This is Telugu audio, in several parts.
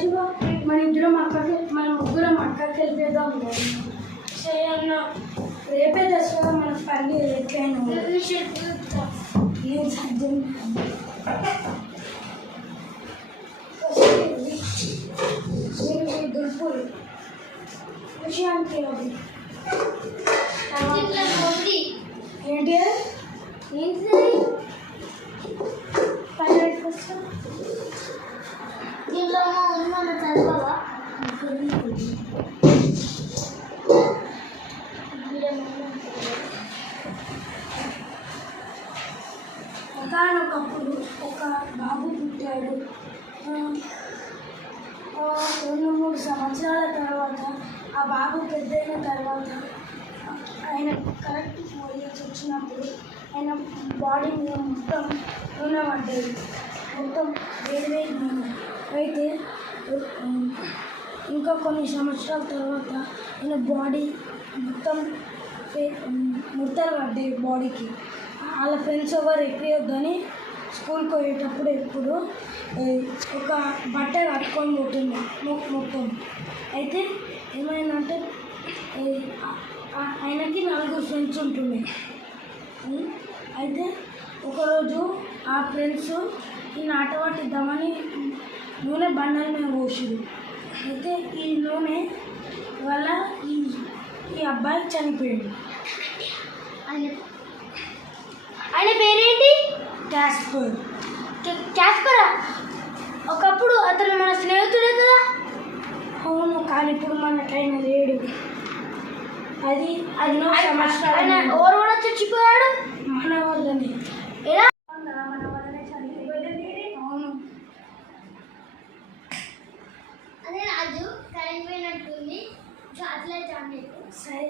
శివ మన ఇద్దరం అక్కడికి మన ముగ్గురం అక్కడికి వెళ్ళిపోదాం. సరే అన్న, రేపే దసరా మన పండుగ ఎట్లయినా నేను సాధ్యం దుర్పులు విషయానికి ఏంటి పన్నెండుకి వస్తా దీంట్లో మన చదవాలా ఒకనొకప్పుడు ఒక బాబు పుట్టాడు. 2-3 సంవత్సరాల తర్వాత ఆ బాబు పెద్దయిన తర్వాత ఆయన కరెక్ట్ 4 years వచ్చినప్పుడు ఆయన బాడీ మీద మొత్తం నూనె పడ్డది, మొత్తం వేడి నూనె. అయితే ఇంకా కొన్ని సంవత్సరాల తర్వాత ఆయన బాడీ మొత్తం ముడతలు పడ్డాయి బాడీకి. వాళ్ళ ఫ్రెండ్స్ ఎవరు ఎక్కియొద్దని స్కూల్కి పోయేటప్పుడు ఎప్పుడు ఒక బట్ట కట్టుకొని పోతుండే మొత్తం. అయితే ఏమైందంటే ఆయనకి 4 ఫ్రెండ్స్ ఉంటుండే. అయితే ఒకరోజు ఆ ఫ్రెండ్స్ ఈ ఆట పట్టిద్దామని నూనె బండల మీద పోసిరు. అయితే ఈ నూనె వల్ల ఈ అబ్బాయి చనిపోయాడు. ఆయన పేరేంటి? క్యాస్పర్. క్యాస్పరా? ఒకప్పుడు అతను మన స్నేహితుడే కదా. అవును, కానీ ఇప్పుడు మనకైనా లేడు. అది ఆయన ఎవరు కూడా చచ్చిపోయాడు మన వల్లనే. ఎలా? మన వల్లనే చనిపోయాడు. అవును, అదే రాజు కరెంట్ పోయినట్టుంది. అట్లే చాండి. సరే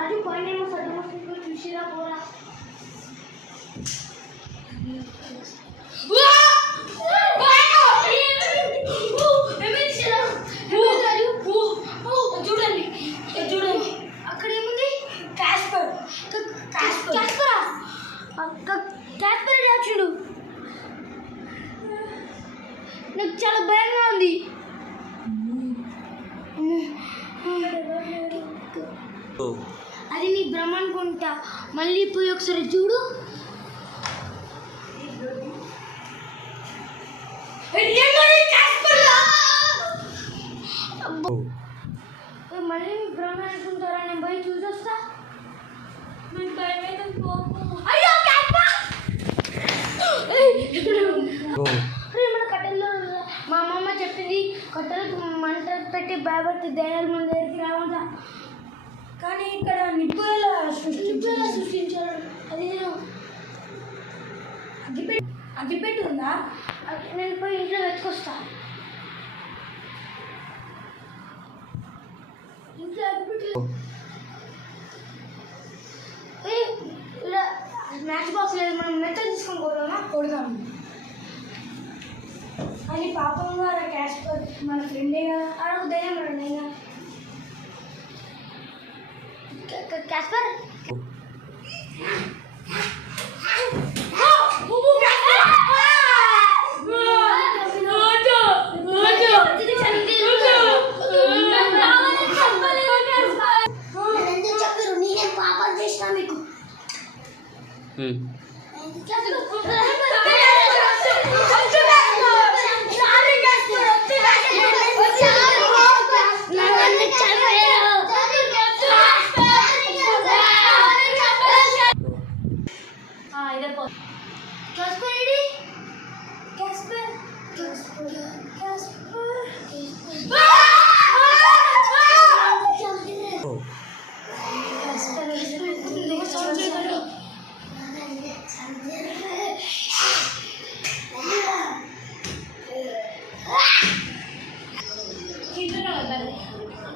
అది పోయినేమో చదువు చూసిరా పోరా. చూడండి చూడండి అక్కడ ఏముంది? క్యాస్పర్. క్యాస్పర్ రాచుడు. నాకు చాలా భయంగా ఉంది. అది నీ భ్రమ అనుకుంటా. మళ్ళీ పోయి ఒకసారి చూడు. మళ్ళీ నీ భ్రమ అనుకుంటారా? నేను పోయి చూసొస్తా. మన కట్టెల్లో మా అమ్మమ్మ చెప్పింది, కట్టెలకు మంట పెట్టి భయపడితే దయ్యాలు మన దగ్గరికి రావంట. కానీ ఇక్కడ నిప్పు ఎలా సృష్టించాడు? అది అగ్గిపెట్టి ఉందా? నేను పోయి ఇంట్లో వెతుకొస్తా. ఇంట్లో అగ్గిపెట్టి మ్యాచ్ బాక్స్ లేదు. మనం మెత్త తీసుకొని కొడదాము. అది పాపం గారు క్యాస్పర్ మన ఫ్రెండే కదా. అడుగు దయ్యం రండి. క్యాస్పర్ చెప్పారు. నేనేం పాపం చేసినా మీకు?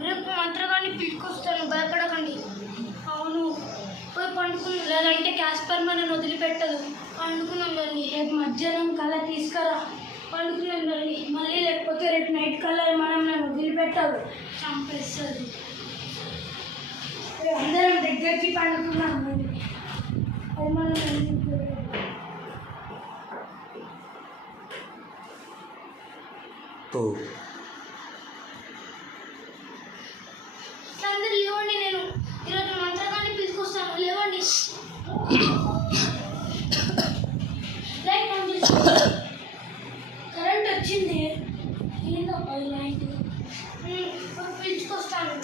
రేపు మంత్రగాన్ని పిలుచుకొస్తాను, భయపడకండి. అవును, పోయి జాస్పర్ మనని వదిలిపెట్టదు. పండుకున్నాం రండి. రేపు మధ్యాహ్నం కల్లా తీసుకురా. పండుకున్నాం రండి. మళ్ళీ లేకపోతే రేపు నైట్ కల్లా మనం నన్ను వదిలిపెట్టదు, చంపేస్తుంది. అందరం దగ్గరికి పండుకున్నాం. అది మనం అందరు లేవండి, నేను ఈరోజు మంత్రగాన్ని పిలుచుకొస్తాను. లేవండి. లైట్ ఆన్ చేసి కరెంట్ వచ్చింది. ఏందో లైట్ పిలుచుకొస్తాను.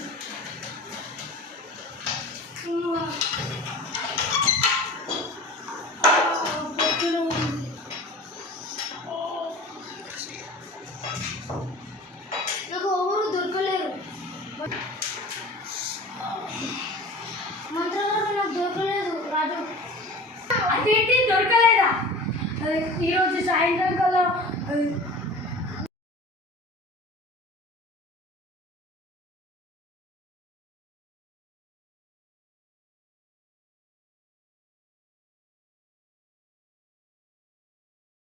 నాకు ఎవరు దొరకలేరు. మంత్రగారు నాకు దొరకలేదు రాజు. అదేంటి దొరకలేదా? ఈరోజు సాయంత్రం కల్లా